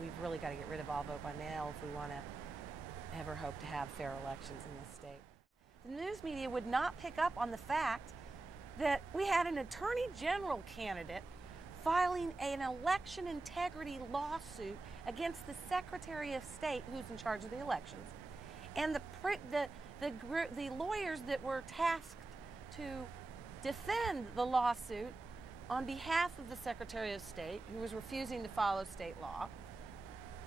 we've really got to get rid of all vote by mail if we want to ever hope to have fair elections in this state. The news media would not pick up on the fact that we had an attorney general candidate filing an election integrity lawsuit against the Secretary of State, who's in charge of the elections, and the lawyers that were tasked to defend the lawsuit on behalf of the Secretary of State, who was refusing to follow state law,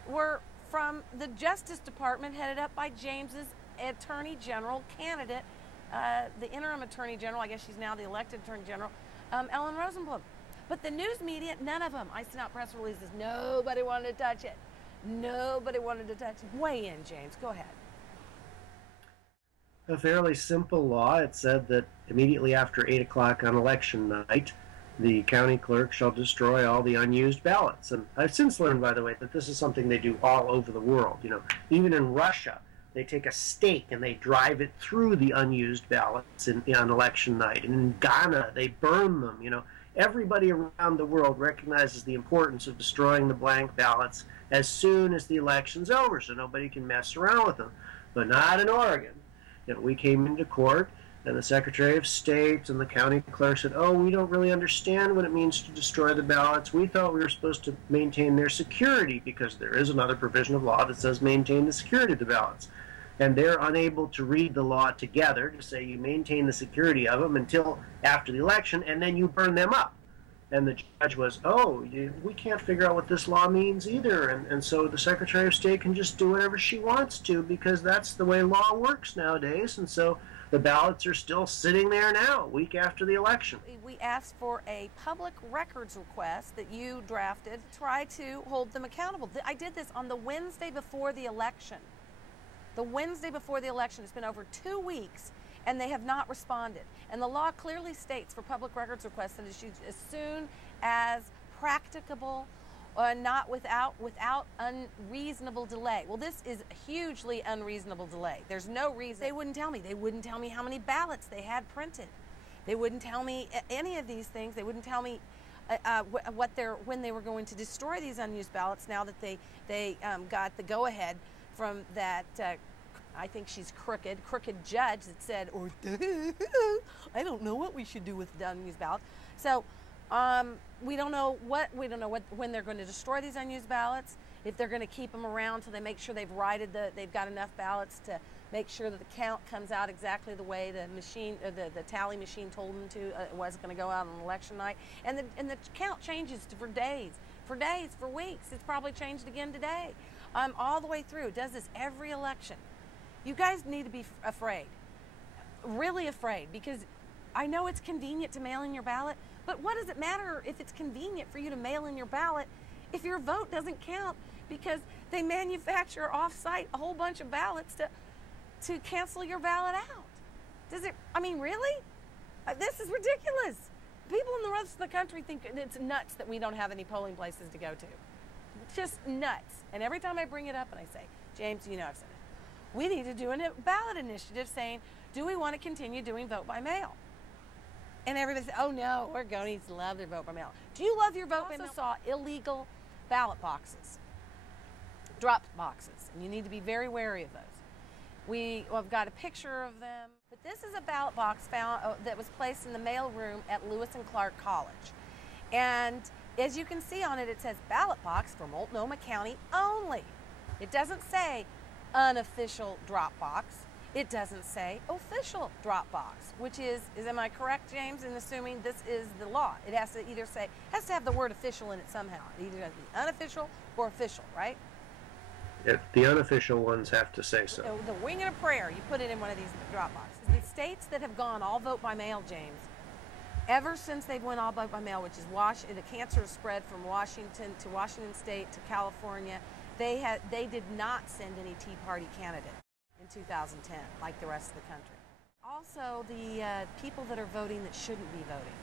were from the Justice Department, headed up by James's Attorney General candidate, the interim Attorney General, I guess she's now the elected Attorney General, Ellen Rosenblum. But the news media, none of them. I sent out press releases. Nobody wanted to touch it. Nobody wanted to touch it. Weigh in, James. Go ahead. A fairly simple law. It said that immediately after 8 o'clock on election night, the county clerk shall destroy all the unused ballots. And I've since learned, by the way, that this is something they do all over the world. You know, even in Russia, they take a stake and they drive it through the unused ballots on election night. And in Ghana, they burn them. You know, everybody around the world recognizes the importance of destroying the blank ballots as soon as the election's over, so nobody can mess around with them. But not in Oregon. You know, we came into court, and the Secretary of State and the county clerk said, oh, we don't really understand what it means to destroy the ballots. We thought we were supposed to maintain their security, because there is another provision of law that says maintain the security of the ballots. And they're unable to read the law together to say you maintain the security of them until after the election, and then you burn them up. And the judge was, oh, we can't figure out what this law means either. And so the Secretary of State can just do whatever she wants to, because that's the way law works nowadays. And so the ballots are still sitting there now, a week after the election. We asked for a public records request that you drafted to try to hold them accountable. I did this on the Wednesday before the election. The Wednesday before the election. It's been over 2 weeks, and they have not responded. And the law clearly states for public records requests that it's as soon as practicable, not without unreasonable delay. Well, this is a hugely unreasonable delay. There's no reason. They wouldn't tell me. They wouldn't tell me how many ballots they had printed. They wouldn't tell me any of these things. They wouldn't tell me when they were going to destroy these unused ballots. Now that they got the go-ahead from that. I think she's crooked judge that said, or I don't know what we should do with the unused ballots. So we don't know when they're going to destroy these unused ballots, if they're going to keep them around till they make sure they've got enough ballots to make sure that the count comes out exactly the way the machine, the tally machine told them to. It was going to go out on election night, and the count changes for days, for weeks. It's probably changed again today, all the way through. It does this every election. You guys need to be afraid, really afraid, because I know it's convenient to mail in your ballot, but what does it matter if it's convenient for you to mail in your ballot if your vote doesn't count because they manufacture off-site a whole bunch of ballots to cancel your ballot out? Does it, I mean, really? This is ridiculous. People in the rest of the country think it's nuts that we don't have any polling places to go to. It's just nuts. And every time I bring it up and I say, James, you know I've said it, we need to do a ballot initiative saying, do we want to continue doing vote by mail? And everybody says, oh no, Oregonians love their vote by mail. Do you love your vote by mail? I also saw illegal ballot boxes, drop boxes, and you need to be very wary of those. I've got a picture of them, but this is a ballot box found that was placed in the mail room at Lewis and Clark College. And as you can see on it, it says ballot box for Multnomah County only. It doesn't say unofficial drop box. It doesn't say official drop box, which is am I correct, James, in assuming this is the law? It has to either say, has to have the word official in it somehow. It either has to be unofficial or official, right? If the unofficial ones have to say so. The wing and a prayer, you put it in one of these drop boxes. The states that have gone all vote by mail, James, ever since they've went all vote by mail, which is the cancer has spread from Washington to Washington State to California, they did not send any Tea Party candidate in 2010, like the rest of the country. Also, the people that are voting that shouldn't be voting.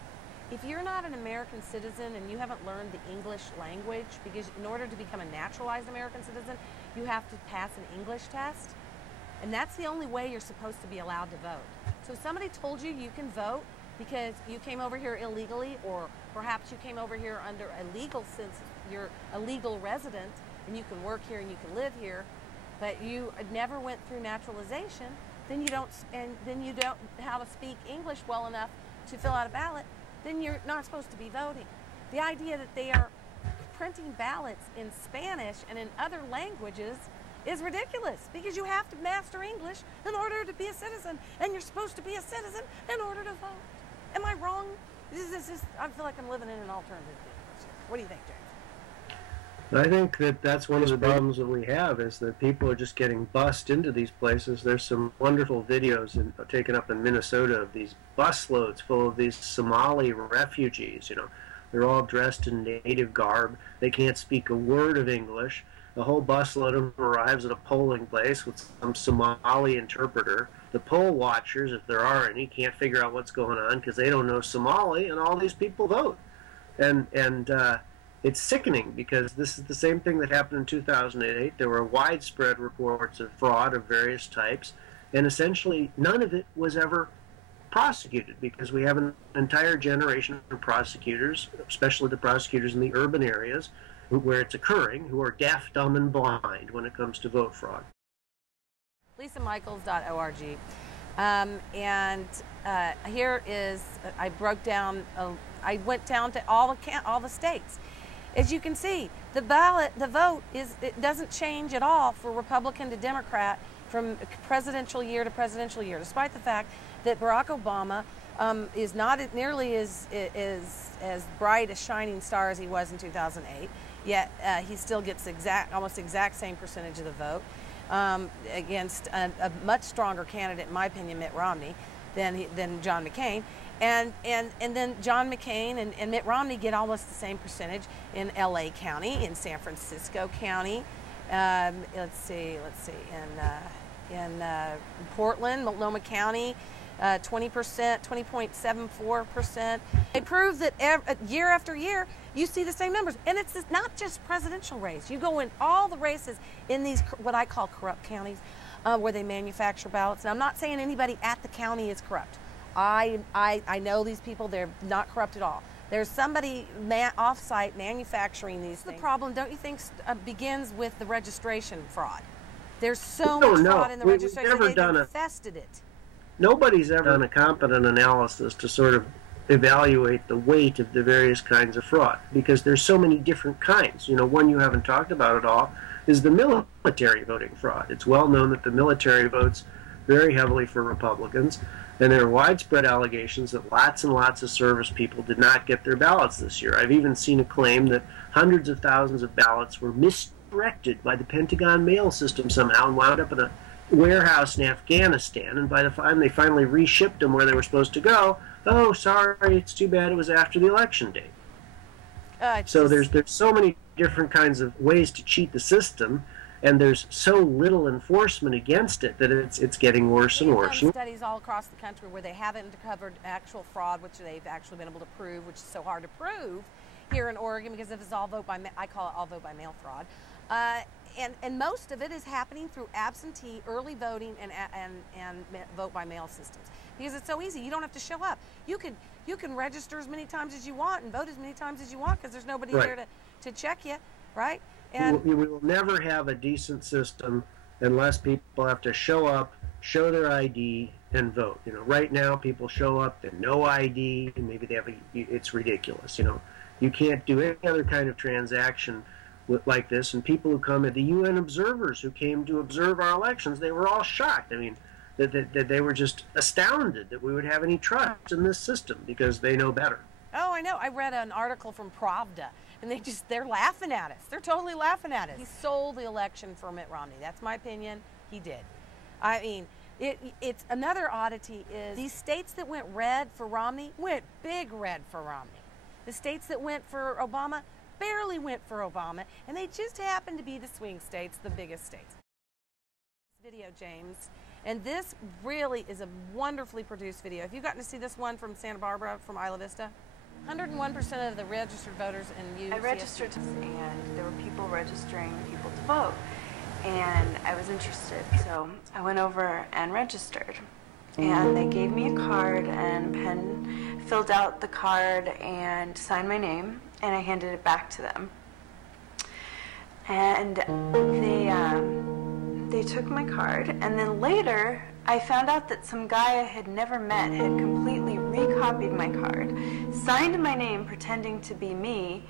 If you're not an American citizen and you haven't learned the English language, because in order to become a naturalized American citizen, you have to pass an English test, and that's the only way you're supposed to be allowed to vote. So if somebody told you you can vote because you came over here illegally, or perhaps you came over here under a legal sense, you're a legal resident, and you can work here and you can live here, but you never went through naturalization, then you don't how to speak English well enough to fill out a ballot, then you're not supposed to be voting. The idea that they are printing ballots in Spanish and in other languages is ridiculous, because you have to master English in order to be a citizen, and you're supposed to be a citizen in order to vote. Am I wrong? I feel like I'm living in an alternative universe here. What do you think, James? I think that that's one of the problems that we have, is that people are just getting bussed into these places. There's some wonderful videos taken up in Minnesota of these busloads full of these Somali refugees. They're all dressed in native garb. They can't speak a word of English. The whole busload of them arrives at a polling place with some Somali interpreter. The poll watchers, if there are any, can't figure out what's going on because they don't know Somali, and all these people vote. And it's sickening, because this is the same thing that happened in 2008. There were widespread reports of fraud of various types, and essentially none of it was ever prosecuted, because we have an entire generation of prosecutors, especially the prosecutors in the urban areas where it's occurring, who are deaf, dumb, and blind when it comes to vote fraud. LisaMichaels.org. Here is, I broke down, I went down to all the states. As you can see, the vote it doesn't change at all for Republican to Democrat from presidential year to presidential year, despite the fact that Barack Obama is not nearly as bright a shining star as he was in 2008. Yet he still gets almost exact same percentage of the vote against a much stronger candidate, in my opinion, Mitt Romney, than John McCain. And then John McCain and Mitt Romney get almost the same percentage in LA County, in San Francisco County, let's see, in Portland, Multnomah County, 20%, 20.74%. They prove that year after year, you see the same numbers. And it's not just presidential race. You go in all the races in these, what I call corrupt counties, where they manufacture ballots. And I'm not saying anybody at the county is corrupt. I know these people, they're not corrupt at all. There's somebody off-site manufacturing these things. The problem, don't you think, begins with the registration fraud? There's so much fraud in the registration, they've infested it. Nobody's ever done a competent analysis to sort of evaluate the weight of the various kinds of fraud, because there's so many different kinds. One you haven't talked about at all is the military voting fraud. It's well known that the military votes very heavily for Republicans, and there are widespread allegations that lots and lots of service people did not get their ballots this year. I've even seen a claim that hundreds of thousands of ballots were misdirected by the Pentagon mail system somehow and wound up in a warehouse in Afghanistan, and by the time they finally reshipped them where they were supposed to go, oh, sorry, it's too bad it was after the election date. So there's so many different kinds of ways to cheat the system, and there's so little enforcement against it that it's getting worse and worse. We've done studies all across the country where they haven't uncovered actual fraud, which they've actually been able to prove, which is so hard to prove here in Oregon, because if it's all vote by mail, I call it all vote by mail fraud. And most of it is happening through absentee early voting and vote by mail systems, because it's so easy. You don't have to show up. You can register as many times as you want and vote as many times as you want, because there's nobody there to check you, right? And we will never have a decent system unless people have to show up, show their ID, and vote. Right now people show up, they have no ID, and maybe they have it's ridiculous. You can't do any other kind of transaction like this, and people who come, the UN observers who came to observe our elections, they were all shocked. I mean, that they were just astounded that we would have any trust in this system, because they know better. Oh, I know. I read an article from Pravda, and they're laughing at us. They're totally laughing at us. He sold the election for Mitt Romney. That's my opinion. He did. I mean, it's another oddity is these states that went red for Romney went big red for Romney. The states that went for Obama barely went for Obama, and they just happened to be the swing states, the biggest states. Video, James, and this really is a wonderfully produced video. Have you gotten to see this one from Santa Barbara, from Isla Vista? 101% of the registered voters in I registered, and there were people registering people to vote, and I was interested, so I went over and registered. And they gave me a card and a pen, filled out the card and signed my name, and I handed it back to them. And they took my card, and then later I found out that some guy I had never met had completely recopied my card, signed my name pretending to be me,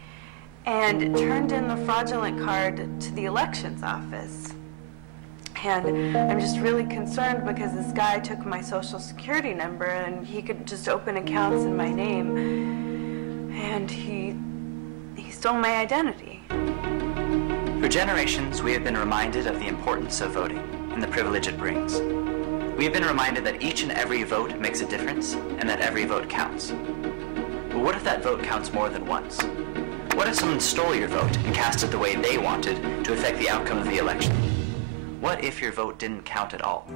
and turned in the fraudulent card to the elections office. And I'm just really concerned because this guy took my social security number and he could just open accounts in my name, and he stole my identity. For generations, we have been reminded of the importance of voting and the privilege it brings. We have been reminded that each and every vote makes a difference and that every vote counts. But what if that vote counts more than once? What if someone stole your vote and cast it the way they wanted to affect the outcome of the election? What if your vote didn't count at all?